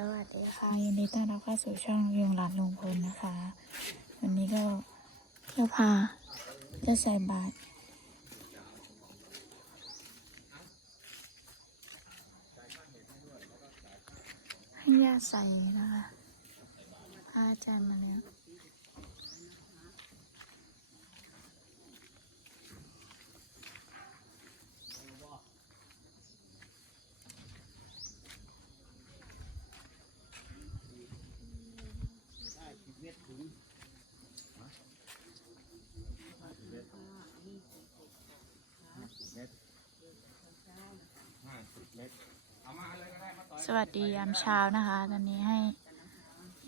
สวัสดีค่ะยินดีต้อนรับเข้าสู่ช่องยงหลานลุงพลนะคะ วันนี้ก็เที่ยวพาจะใส่บาตรให้ย่าใส่นะคะพาอาจารย์มาแล้ว สวัสดียามเช้านะคะ ตอนนี้ให้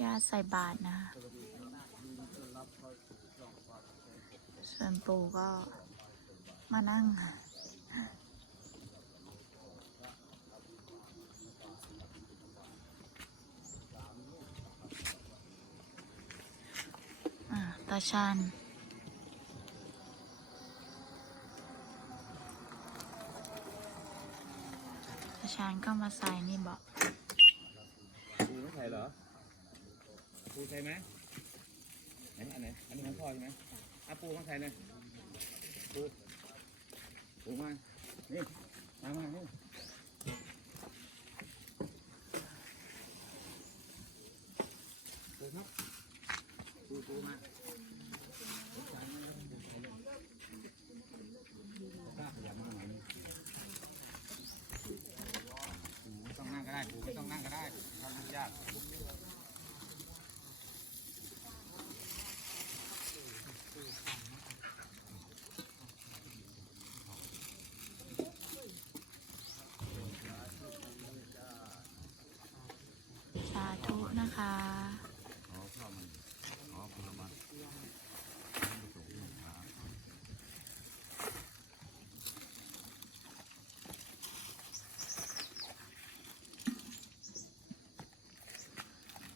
ญาติใส่บาตรนะคะส่วนปู่ก็มานั่งอ่าตาชันตาชันก็มาใส่นี่บอก ส่เหรอปูใส่ไหมไหนอันไหนอันนี้ของพ่อใช่ไหมอะปูมาใส่เลยปูปูมานี่มามานี่ปูครับปูปูมาข้าขยับมาหน่อยนึงปูไม่ต้องนั่งก็ได้ปูไม่ต้องนั่งก็ได้ทำยุ่งยาก สาธุนะคะ อ๋อข้าวมันอ๋อผลไม้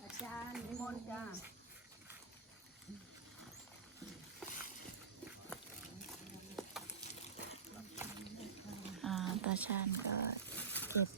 อาจารย์นิมน ตาอ่าตาชันก็เจ็บ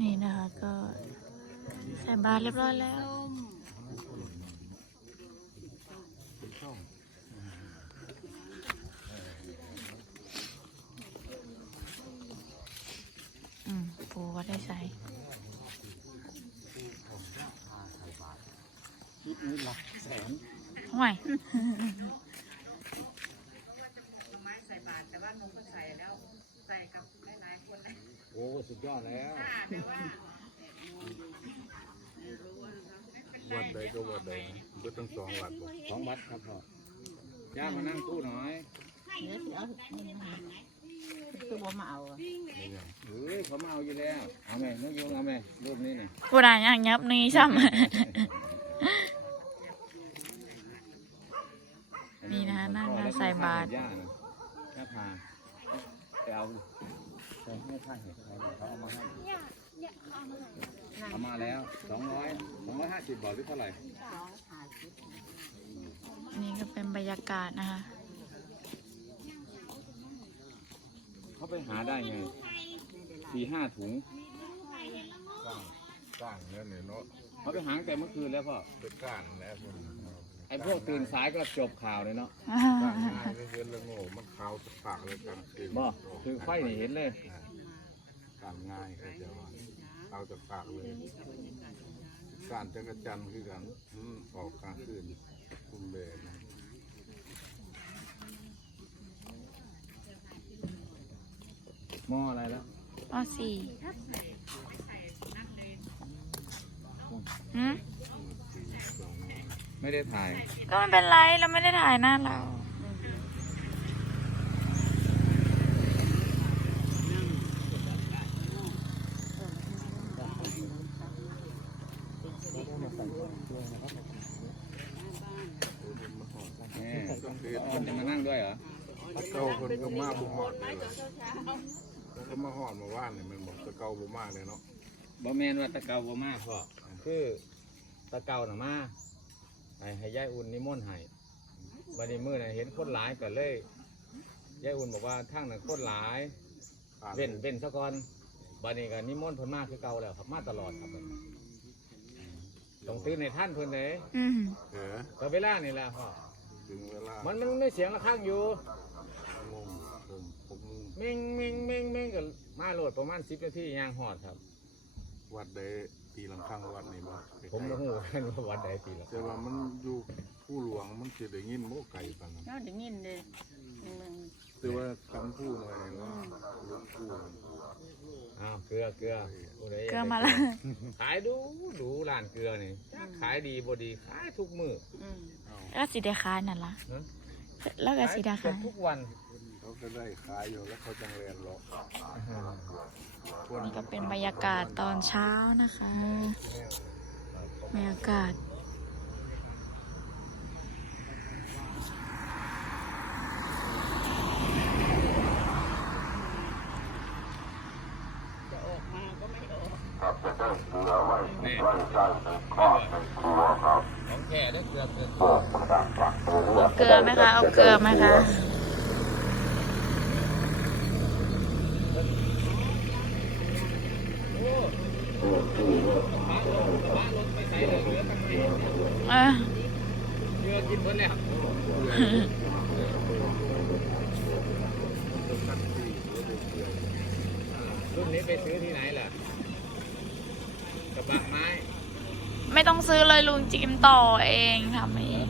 นี่นะคะก็ใส่บาตรเรียบร้อยแล้ว อืมปูก็ได้ใส่ชุดนี้หลักแสนห่วย ไม้ใส่บาตรแต่ว่าหนูก็ใส่แล้ว ใส่กับหลายๆคนนะ โอ้ สุดยอดแล้วแต่ว่าวัดใดก็วัดใดก็ต้องสองวัดบ่สองวัดครับพ่อย่ามานั่งตู้หน่อยคือบ่มาเอาอะเฮ้ยเขามาเอาอยู่แล้ว เอาไหมน้องยงเอาไหมรูปนี้นี่ปูดาอย่างยับนี่ซ้ำ นี่นะคะนั่งแล้วใส่บาตร ย่าน่ะย่าพาไปเอา ไปให้ข้าเห็นเขาเขาเอามาให้เอามาแล้วสองร้อยสองร้อยห้าสิบบาทหรือเท่าไหร่นี่ก็เป็นบรรยากาศนะคะเขาไปหาได้ไงสี่ห้าถุงสร้างสร้างเนี่ยเนี่ยเนาะเขาไปหาตั้งแต่เมื่อคืนแล้วพ่อเป็นก้านแล้วคนไอ้พวกตื่นสายก็จบข่าวเลยเนาะสร้างง่ายเลยเห็นแล้วโง่มันขาวสปากเลยกันคือบ่คือไฟนี่เห็นเลยการง่ายก็จะว่าขาวสปากเลยการจักรจันทร์คือกันอืมออกกลางคืนคุณเบนหม้ออะไรแล้วปสี่หืม ไม่ได้ถ่าย ก็ไม่เป็นไรเราไม่ได้ถ่ายหน้าเรานี่คนจะมานั่งด้วยเหรอตะเกาคนก็มาบุหอดเลยล่ะแล้วก็มาหอดมาว่านเนี่ยมันบอกตะเกาบุมาเลยเนาะบ่แม่นว่าตะเกาบ่มาพ่อคือตะเกาน่ะมา ให้ให้ยายอุ่นนิมนต์ให้วันนี้มื้อน่ะเห็นคนหลายก็เลยยายอุ่นบอกว่าทางนั้นคนหลายผ่านเว้นเว้นซะก่อนบัดนี้ก็นิมนต์เพิ่นมาคือเก่าแล้วครับมาตลอดครับเพิ่นต้องตื่นในท่านเพิ่นเลยอืมเออก็เวลานี่แหละพ่อถึงเวลามันมันไม่เสียงระฆังอยู่โมงผมผมมึงเม่งเม่งเม่งเม่งก็มาโหลดประมาณ10นาทีย่างฮอดครับ วัดใด ปีหลังข้างวัดนี่บ่ผมบ่ฮู้กันว่าวัดใดปีละแต่ว่ามันอยู่ผู้หลวงมันสิได้ยินโมไก่ปานนั้นเนาะเดี๋ยวนี้เลยหนึ่งหนึ่งแต่ว่าคำพูดหน่อยว่าหลวงปู่อ้าวเกลือเกลือผู้ใดยเกลือได้มาแล้วขายดูดูร้านเกลือนี่ขายดีบ่ดีขายทุกมื้ออืมเอาแล้วสีเดคายนั่นล่ะฮะแล้วก็สีเดเกืคาอบยทุกวันเขาก็ได้ขายอยู่แล้วเขาจังเรียนหรอกค นนี่ก็เป็นบรรยากาศตอนเช้านะคะ บรรยากาศจะออกมาก็ไม่ออกนี่ของแท้ได้เกลือเกลือเอาเกลือไหมคะ เอาเกลือไหมคะ เออ เกลือกินเพิ่นแล้วรุ่นนี้ไปซื้อที่ไหนล่ะ กระบะไม้ไม่ต้องซื้อเลยลุงจิมต่อเองทำเอง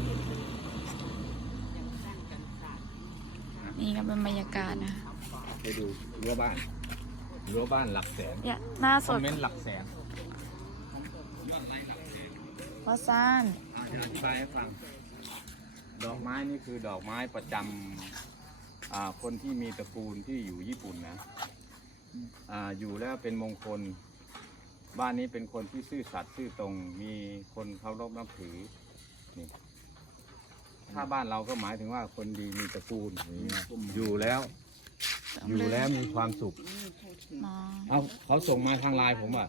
นี่ก็เป็นบรรยากาศนะคะไปดูรั้วบ้านรั้วบ้านหลักแสนเนี่ยหน้าคสอมดเมนต์หลักแสนว่าซ่านอะอธิบายให้ฟัง ดอกไม้นี่คือดอกไม้ประจำอ่าคนที่มีตระกูลที่อยู่ญี่ปุ่นนะ อ่าอยู่แล้วเป็นมงคล บ้านนี้เป็นคนที่ซื่อสัตย์ซื่อตรง มีคนเคารพนับถือนี่ถ้าบ้านเราก็หมายถึงว่าคนดีมีตระกูลอย่างนี้นะอยู่แล้ว อยู่แล้วมีความสุข อ๋อเอาเขาส่งมาทางไลน์ผมอะ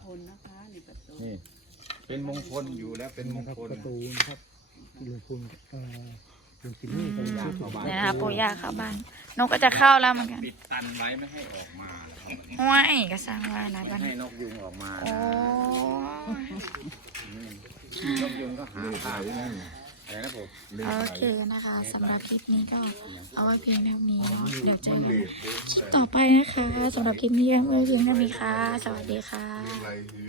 นี่ เป็นมงคลอยู่แล้วเป็นมงคล ประตูนะครับลุงพลเอ่อ ลุงจิมมี่กำลังอยากพูดเข้าบ้านเนี่ยนะคะปู่ย่าเข้าบ้าน นกก็จะเข้าแล้วเหมือนกันปิดตันไว้ไม่ให้ออกมาแล้วครับห้วยก็สร้างว่านะไม่บ้านให้นกยุงออกมาโอ้นะอืมนกยุงก็หาข้าวแต่นะผมโอเคนะคะสำหรับคลิปนี้ก็เอาไว้เพียงเท่านี้เนาะเดี๋ยวเจอมันกันเลดเด้ต่อไปนะคะสำหรับคลิปนี้เอาไว้เพียงเท่านี้ค่ะ สวัสดีค่ะอะไรคือ